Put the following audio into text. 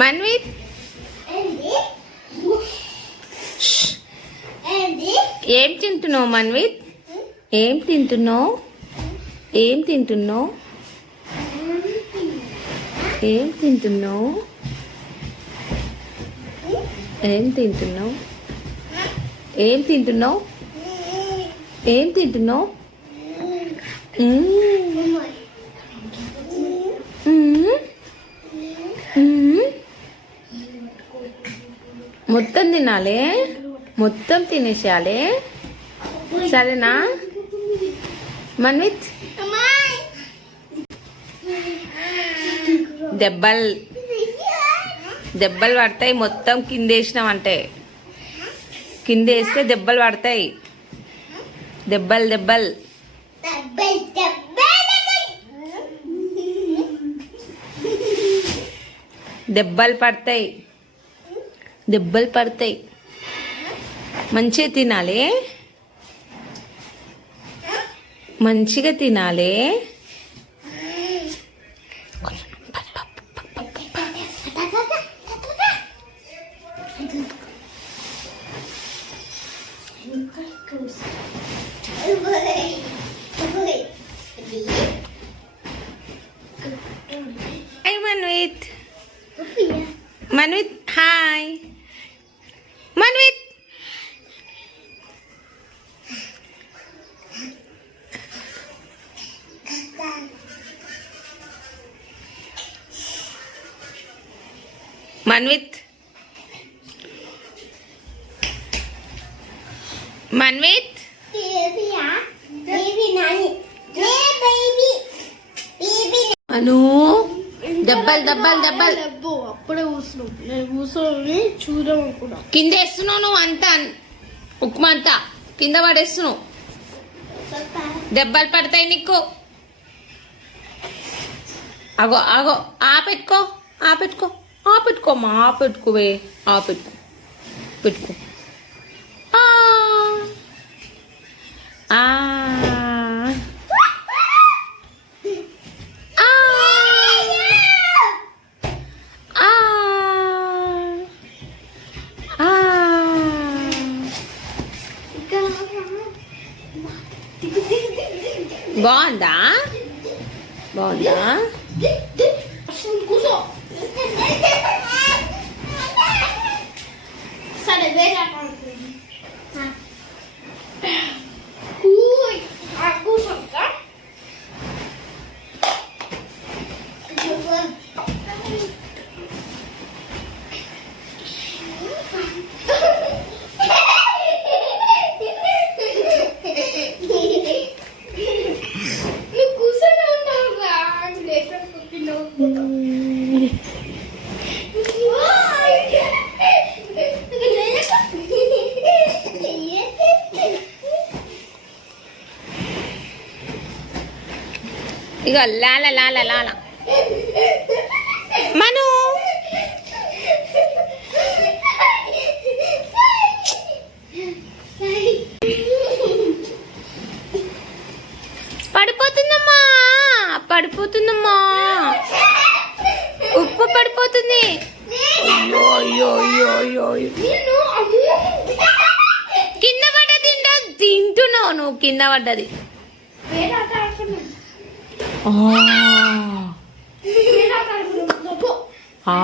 మన్విత్ ఏం తింటున్నావు మన్విత్? ఏం తింటున్నావు? ఏం తింటున్నావు? ఏం తింటున్నావు? ఏం తింటున్నావు? ఏం తింటున్నావు? ఏం తింటున్నావు? మొత్తం తినాలి, మొత్తం తినేసేయాలి, సరేనా మన్విత్? దెబ్బలు దెబ్బలు పడతాయి, మొత్తం కింద వేసినామంటే. కింద వేస్తే దెబ్బలు పడతాయి, దెబ్బలు దెబ్బలు. దెబ్బలు పడతాయి, దెబ్బలు పడతాయి. మంచిగా తినాలి, మంచిగా తినాలి. హాయ్ మన్విత్. మన్విత్ హాయ్ మన్విత్. మన్విత్ మన్విత్ అను దెబ్బలు దెబ్బలు దెబ్బలు. అప్పుడే కూర్చున్నావు, నేను కూర్చొని చూడమనుకున్నా. కింద వేస్తున్నావు నువ్వు అంతా, ఉప్మా అంతా కింద పడేస్తున్నావు, దెబ్బలు పడతాయి నీకు. అగో అగో ఆపెట్టుకో, ఆపెట్టుకో, ఆపెట్టుకోమ్మా, ఆపెట్టుకోవే, ఆపెట్టుకో, పెట్టుకో. బాగుందా? బాగుందా? సరే ఇగో లాల లాల లాల మను. పడిపోతుందమ్మా, పడిపోతుందమ్మా, ఉప్పు పడిపోతుంది. అయ్యో అయ్యో అయ్యో అయ్యో, కింద పడ్డది. తింటున్నావు నువ్వు, కింద పడ్డది. ఆ